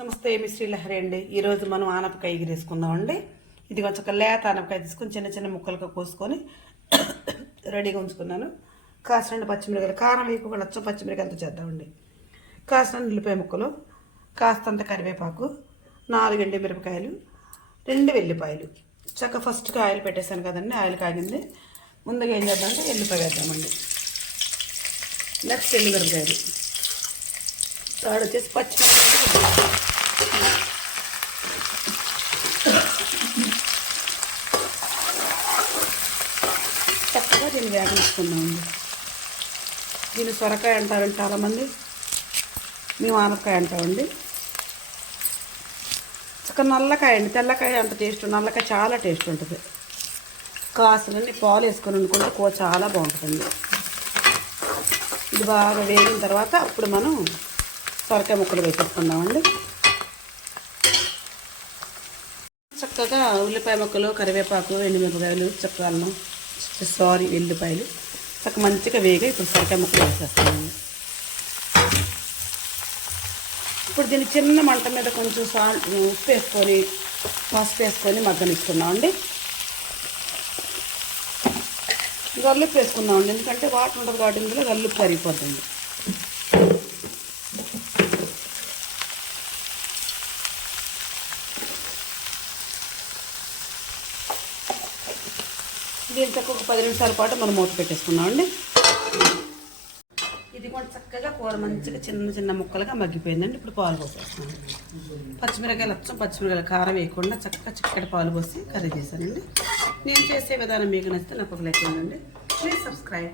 నమస్తే మీ శ్రీలహరి అండి. ఈరోజు మనం ఆనపకాయ ఎగిరేసుకుందామండి. ఇది కొంచెం లేత ఆనపకాయ తీసుకొని చిన్న చిన్న ముక్కలుగా కోసుకొని రెడీగా ఉంచుకున్నాను. కాసిన 2 పచ్చిమిరకాయలు, కారం వేయకుండా అచ్చం పచ్చిమిరకాయలతో చేద్దామండి. కాసిన ఉల్లిపాయ ముక్కలు, కాస్తంత కరివేపాకు, 4 ఎండుమిరపకాయలు, 2 వెల్లిపాయలు. ఫస్ట్గా ఆయిల్ పెట్టేశాను కదండి. ఆయిల్ కాగింది. ముందుగా ఏం చేద్దామంటే ఎల్లిపాయ వేద్దామండి. నెక్స్ట్ ఎండుమిరపకాయలు, థర్డ్ వచ్చేసి పచ్చిమిరపకాయలు. చక్కగా దీన్ని వేగించుకున్నామండి. దీన్ని సొరకాయ అంటారండి చాలామంది, మేము ఆనపకాయ అంటామండి. చక్కగా నల్లకాయ అండి, తెల్లకాయ అంత టేస్ట్, నల్లకాయ చాలా టేస్ట్ ఉంటుంది. కాసులన్నీ పాలు వేసుకొని వండుకుంటే కూర చాలా బాగుంటుందండి. ఇది బాగా వేగిన తర్వాత అప్పుడు మనం సొరకాయ ముక్కలు వేసేసుకుందామండి. చక్కగా ఉల్లిపాయ ముక్కలు, కరివేపాకు, ఎండుమిరపకాయలు, వెల్లిపాయలు చక్కగా మంచిగా వేగి ఇప్పుడు సొరకాయ ముక్కలు వేసేస్తామండి. ఇప్పుడు దీన్ని చిన్న మంట మీద కొంచెం ఉప్పు వేసుకొని పసుపు వేసుకొని మగ్గనిస్తున్నామండి. గల్లుప్పు వేసుకుందామండి, ఎందుకంటే వాటర్ ఉంటుంది కాబట్టి ఇందులో గల్లుప్పు సరిపోతుంది. దీని చక్క ఒక 10 నిమిషాల పాటు మనం మూత పెట్టేసుకున్నామండి. ఇది కూడా చక్కగా కూర మంచిగా చిన్న చిన్న ముక్కలుగా మగ్గిపోయిందండి. ఇప్పుడు పాలు పోసేస్తున్నాం. పచ్చిమిరకాయలు కారం వేయకుండా చక్కగా చిక్కటి పాలు పోసి కర్రీ చేశానండి. నేను చేసే విధానం మీకు నచ్చితే నాకు ఒక లైక్ ఇవ్వండి. Please subscribe.